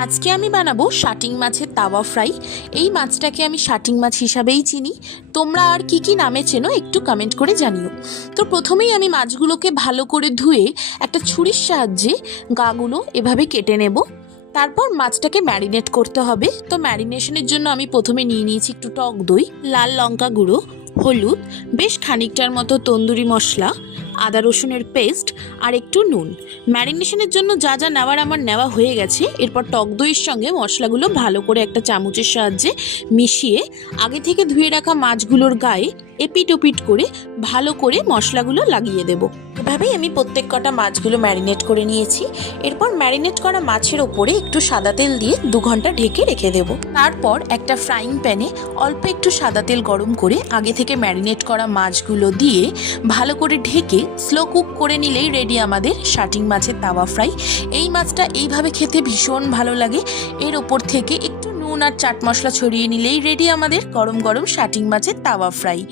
আজকে আমি বানাবো শাটিং মাছের তাওয়া ফ্রাই। এই মাছটাকে আমি শাটিং মাছ হিসাবেই চিনি, তোমরা আর কি কি নামে চেনো একটু কমেন্ট করে জানিও। তো প্রথমেই আমি মাছগুলোকে ভালো করে ধুয়ে একটা ছুরির সাহায্যে গাগুলো এভাবে কেটে নেব। তারপর মাছটাকে ম্যারিনেট করতে হবে। তো ম্যারিনেশনের জন্য আমি প্রথমে নিয়ে নিয়েছি একটু টক দই, লাল লঙ্কা গুঁড়ো, হলুদ, বেশ খানিকটার মতো তন্দুরি মশলা, আদা রসুনের পেস্ট আর একটু নুন। ম্যারিনেশনের জন্য যা যা নেওয়ার আমার নেওয়া হয়ে গেছে। এরপর টক দইয়ের সঙ্গে মশলাগুলো ভালো করে একটা চামচের সাহায্যে মিশিয়ে আগে থেকে ধুয়ে রাখা মাছগুলোর গায়ে এপিট ওপিট করে ভালো করে মশলাগুলো লাগিয়ে দেব। এভাবেই আমি প্রত্যেক কটা মাছগুলো ম্যারিনেট করে নিয়েছি। এরপর ম্যারিনেট করা মাছের ওপরে একটু সাদা তেল দিয়ে 2 ঘন্টা ঢেকে রেখে দেব। তারপর একটা ফ্রাইং প্যানে অল্প একটু সাদা তেল গরম করে আগে থেকে ম্যারিনেট করা মাছগুলো দিয়ে ভালো করে ঢেকে স্লো কুক করে নিলেই রেডি আমাদের শাটিং মাছের তাওয়া ফ্রাই। এই মাছটা এইভাবে খেতে ভীষণ ভালো লাগে। এর ওপর থেকে একটু নুন আর চাট মশলা ছড়িয়ে নিলেই রেডি আমাদের গরম গরম শাটিং মাছের তাওয়া ফ্রাই।